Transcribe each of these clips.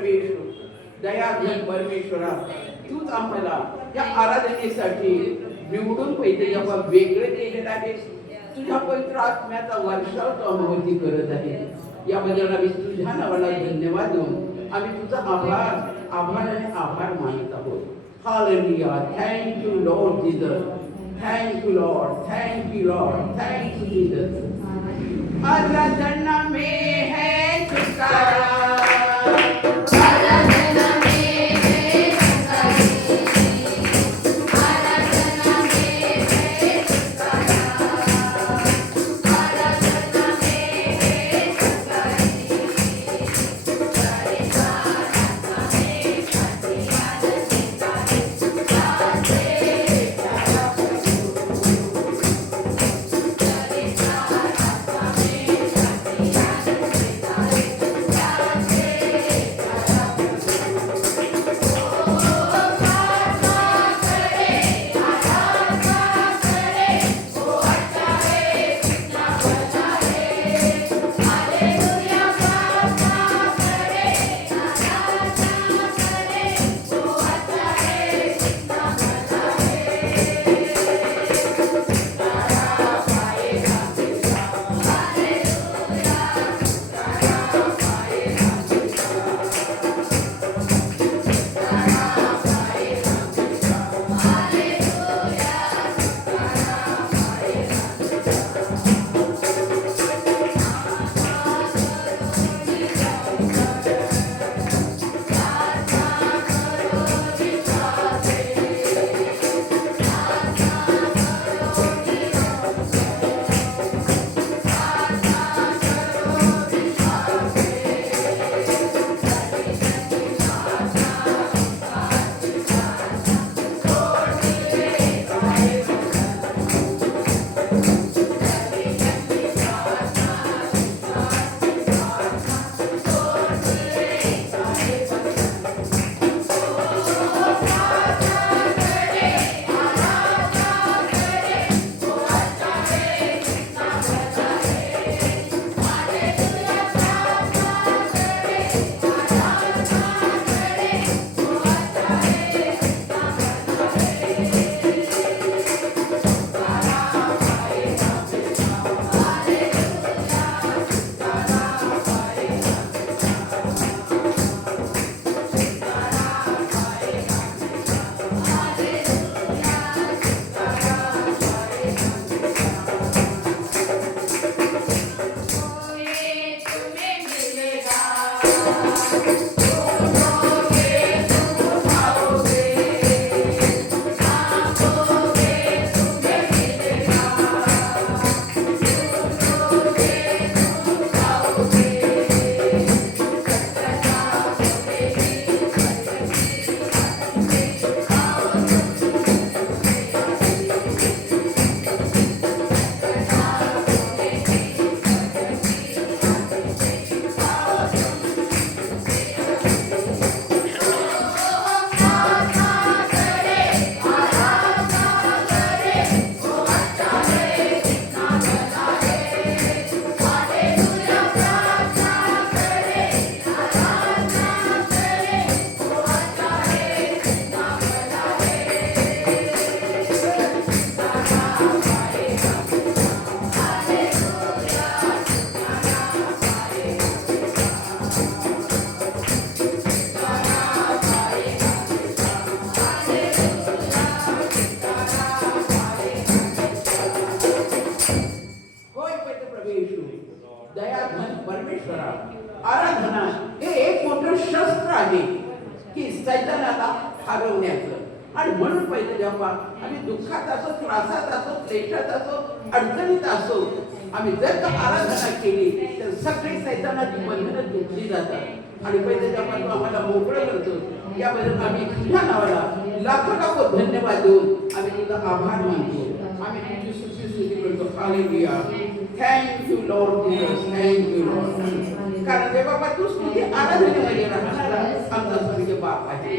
प्रवेश दयाघन परमेश्वरा, तूच आम्हाला या आराधनेसाठी निवडून पहिले जेव्हा वेगळे केलेलं आहे, तुझ्या पवित्र आत्म्याचा वर्षाव तो अनुभूती करत आहे. याबद्दल आम्ही तुझ्या नावाला धन्यवाद देऊन आम्ही तुझा आभार मानत आहोत. Hallelujah. Thank you Lord Jesus. Thank you Lord. Thank you Lord. Thank you Jesus. आराधना में है छुटकारा. आराधना हे एक मोठं शस्त्र आहे की सैतानाला हरवण्याचं. आणि म्हणून पहिले जेव्हा आम्ही दुःखात असो, त्रासात असो, क्लेशात असो, अडचणीत असो, आम्ही जर का आराधना केली तर सगळी सैतानाची बंधनं तुटली जातात. आणि पहिले जेव्हा तो आम्हाला मोकळं करतो, याबद्दल आम्ही तुझ्या नावाला लाखो लाखो धन्यवाद देऊन आम्ही तुझा आभार मानतो. आम्ही तुझी स्तुती करतो. Hallelujah. Thank you Lord Jesus. Thank you Lord. कारण देवा बाबा तू स्तुती आराधनेमध्ये राहणारा आमचा स्वर्गीय बाप आहे.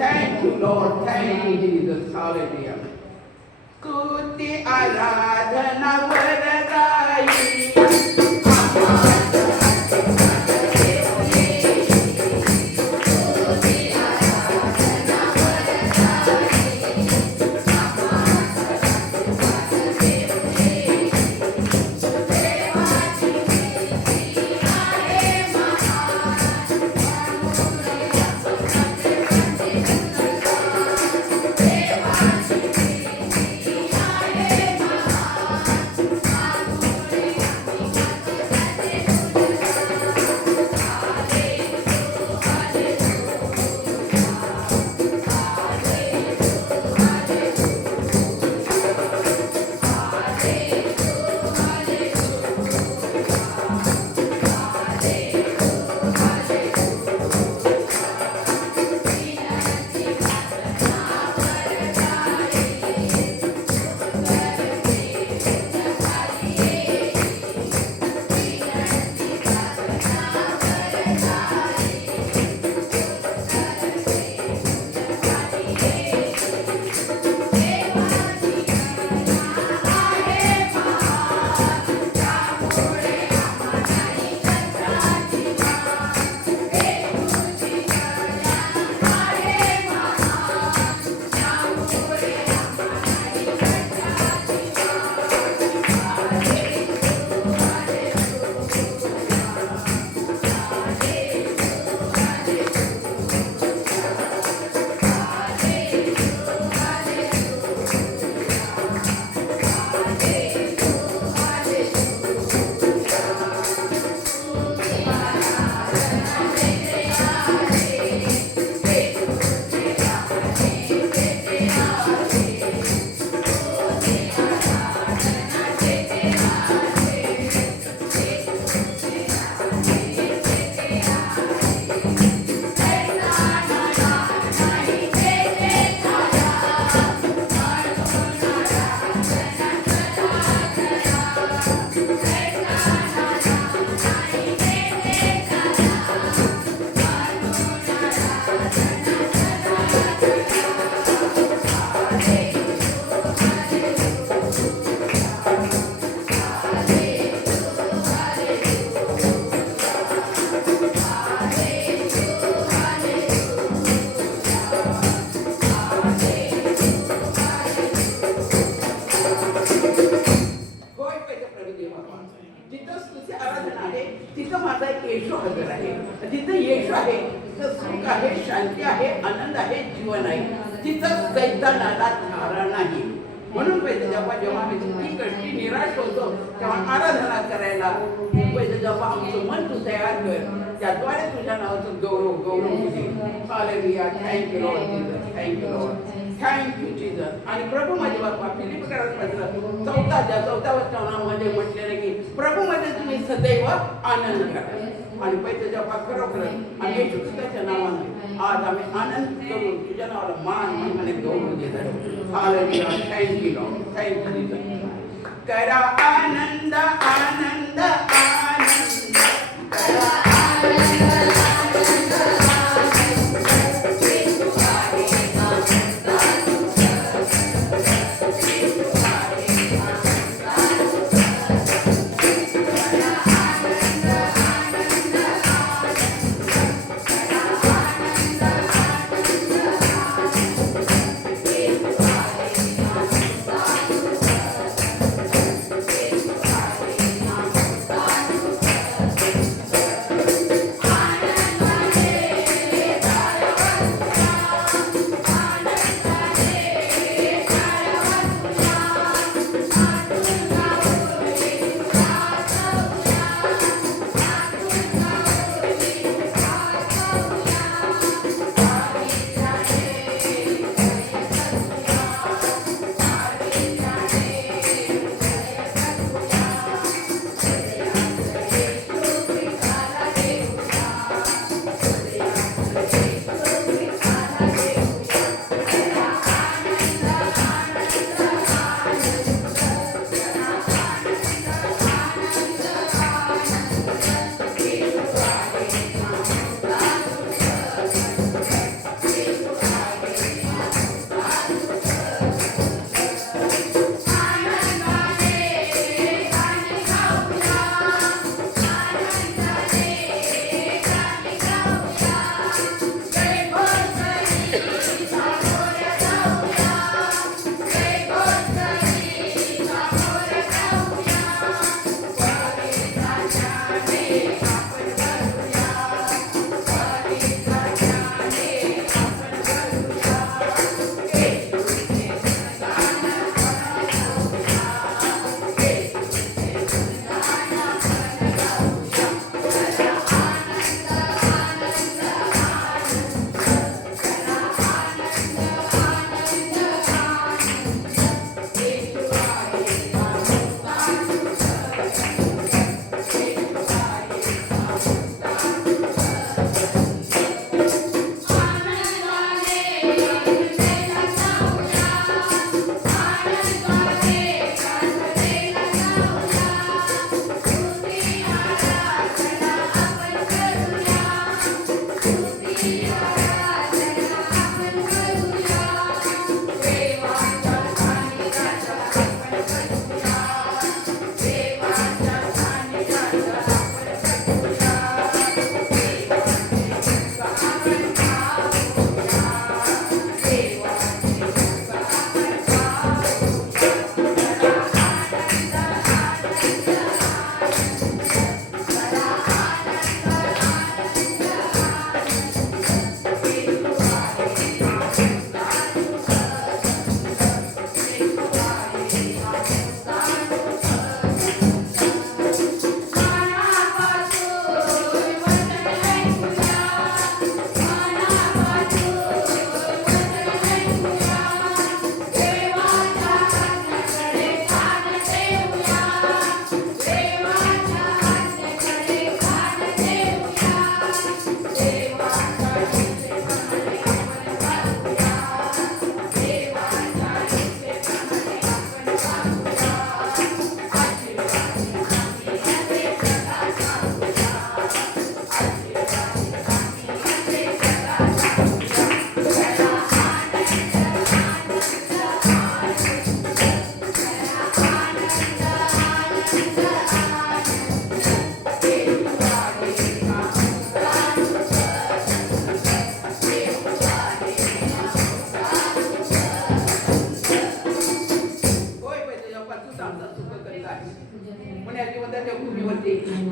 Thank you Lord. Thank you Jesus. Hallelujah. स्तुती आराधना वरदाई तिथं येशू आहे, तिथं सुख आहे, शांती आहे, आनंद आहे, जीवन आहे. तिथं सैतानाला थारा नाही. म्हणून पहिले जेव्हा आम्ही दुःखी कष्टी निराश होतो तेव्हा आराधना करायला पहिले जेव्हा आमचं मन तू तयार कर, त्याद्वारे तुझ्या नावाचं गौरव तुझे. Hallelujah. Thank you Lord Jesus, thank you Lord, thank you Jesus. आणि प्रभू माझे बाप्पा फिलिपिकरांमध्ये 14 वचनामध्ये म्हटलेलं की प्रभूमध्ये तुम्ही सदैव आनंद करा. आणि पहिले जेव्हा खरोखर आम्ही येशू ख्रिस्ताच्या नावाने आज आम्ही आनंद करून तुझ्या नावाला मान महिमाने गौरव देत आहे. Hallelujah. Thank you Lord, thank you Jesus. करा आनंद आनंद आनंद, करा आनंद.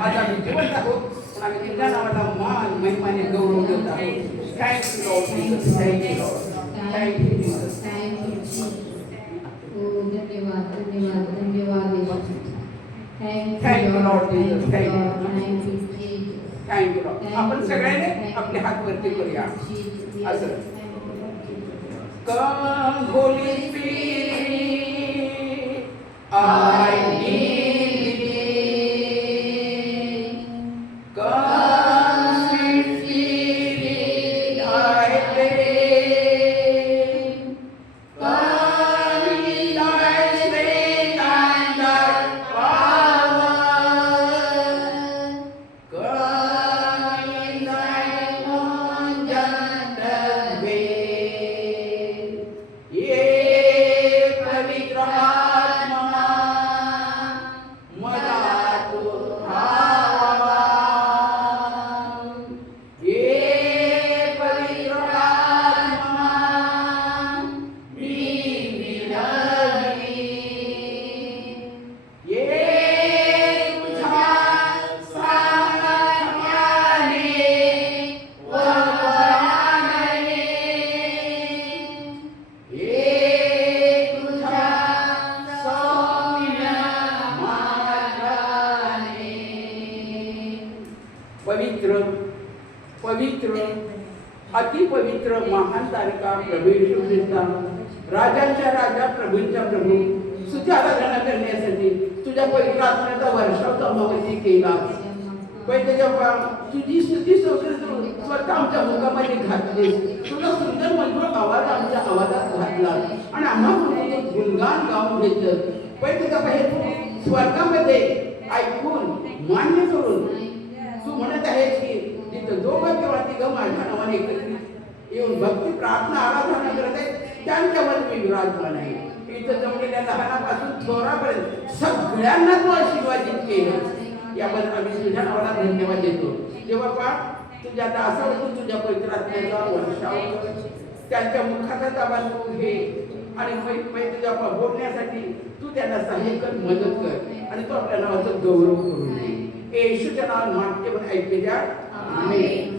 आज आम्ही जिवंत आहोत, पण आम्ही तुझ्या नावाला मान Thank you, Lord Jesus. Thank you, Lord. Thank you, Jesus. Thank you, Jesus. Oh, धन्यवाद धन्यवाद धन्यवाद येशू. Thank you, Lord Jesus. Thank Thank you, you. Lord. Thank you, Jesus. Thank you, Lord. Thank आपण you, सगळ्यांनी Thank आपले you. हात वरती करूया. Jesus. Yes. असं. Thank you, Lord Jesus. Come, Holy Spirit, I need thee. Come, sweet Spirit, I pray. Come in thy strength and thy power. Come in thy own gentle way. ये पवित्र आत्मा मला तू ठावा. ये पवित्र आत्मा मी विनवी. ये तुझ्या सामर्थ्याने व बळाने. ये तुझ्या सौम्य मार्गाने. पवित्र पवित्र अतिपवित्र महान तारका प्रभू येशू ख्रिस्ता, राजांच्या राजा प्रभूंच्या प्रभू, तुझी आराधना करण्यासाठी तुझ्या पवित्र आत्म्याचा वर्षाव तू आम्हावरती केला. पहिले जेव्हा तुझी स्तुती स्तोत्र तू स्वतः आमच्या मुखामध्ये घातलीस, तुझा सुंदर मधुर आवाज आमच्या आवाजात घातला आणि आम्हा म्हणून गुणगान गाऊन घेतलं. पहिले जेव्हा हे तू स्वर्गामध्ये ऐकून मान्य करून तू म्हणत आहेस की जिथं दोघं किंवा तिघं माझ्या नावाने एकत्रित येऊन भक्ती प्रार्थना आराधना करत आहेत त्यांच्यामध्ये मी विराजमान आहे. इथं जमलेल्या लहानापासून थोरापर्यंत सगळ्यांना तू आशीर्वादित केलं. याबद्दल आम्ही तुझ्या नावाला धन्यवाद देतो. जेव्हा पा तुझ्या दासावरून तुझ्या पवित्र आत्म्याचा वर्षाव कर, त्यांच्या मुखाचा ताबा तू घे आणि तुझ्या बोलण्यासाठी तू त्यांना सहाय्य कर, मदत कर आणि तू आपल्या नावाचा गौरव करून दे. येशूच्या नावात मागते पण ऐकते द्या. आमेन.